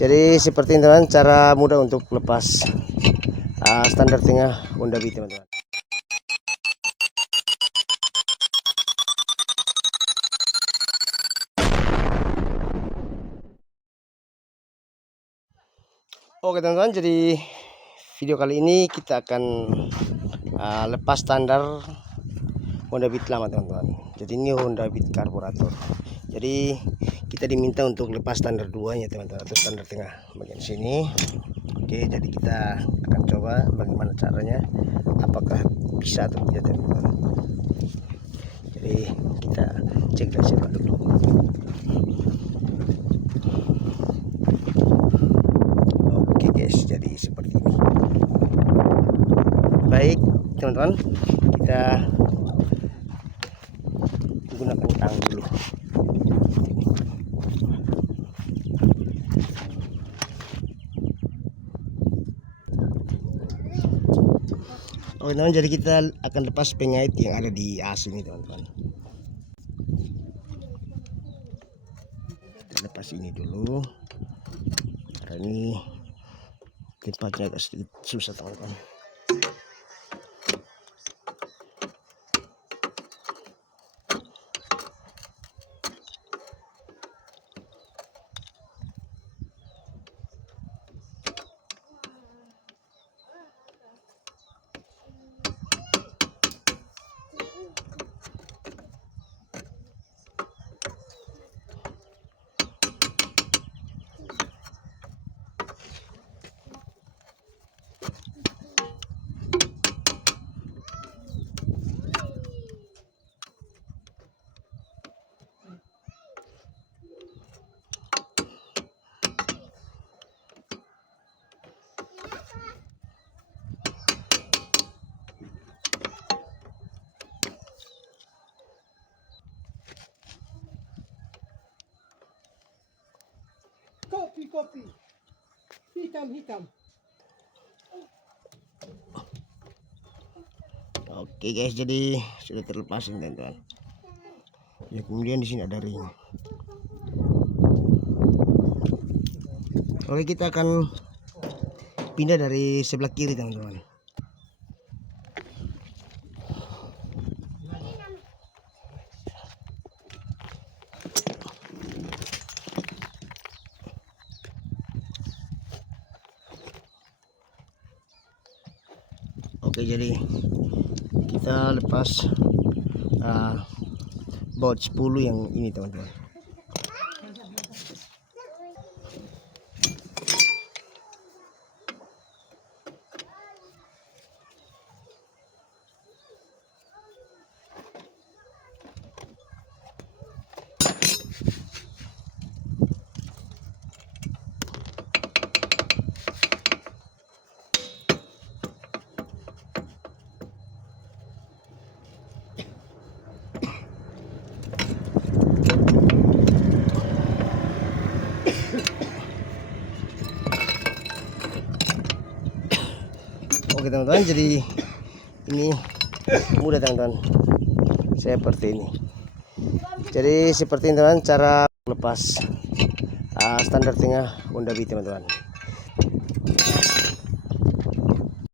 Jadi seperti ini teman, cara mudah untuk lepas standar tengah Honda Beat teman-teman. Oke teman-teman, jadi video kali ini kita akan lepas standar Honda Beat lama teman-teman. Jadi ini Honda Beat karburator. Jadi kita diminta untuk lepas standar 2 nya teman-teman, atau standar tengah bagian sini. Oke, jadi kita akan coba bagaimana caranya, apakah bisa atau tidak teman-teman. Jadi kita cek dan simak dulu. Oke guys, jadi seperti ini. Baik teman-teman, kita gunakan tang dulu. Oke teman, jadi kita akan lepas pengait yang ada di as ini teman-teman. Kita lepas ini dulu, karena ini tempatnya agak sedikit susah teman-teman. Kopi hitam. Oke guys, jadi sudah terlepas ini teman-teman. Ya, kemudian di sini ada ring. Oke, kita akan pindah dari sebelah kiri teman-teman. Oke, jadi kita lepas baut 10 yang ini teman-teman. Oke teman-teman, jadi ini mudah teman-teman, seperti ini. Jadi seperti ini teman, cara lepas standar tengah Honda Beat teman-teman.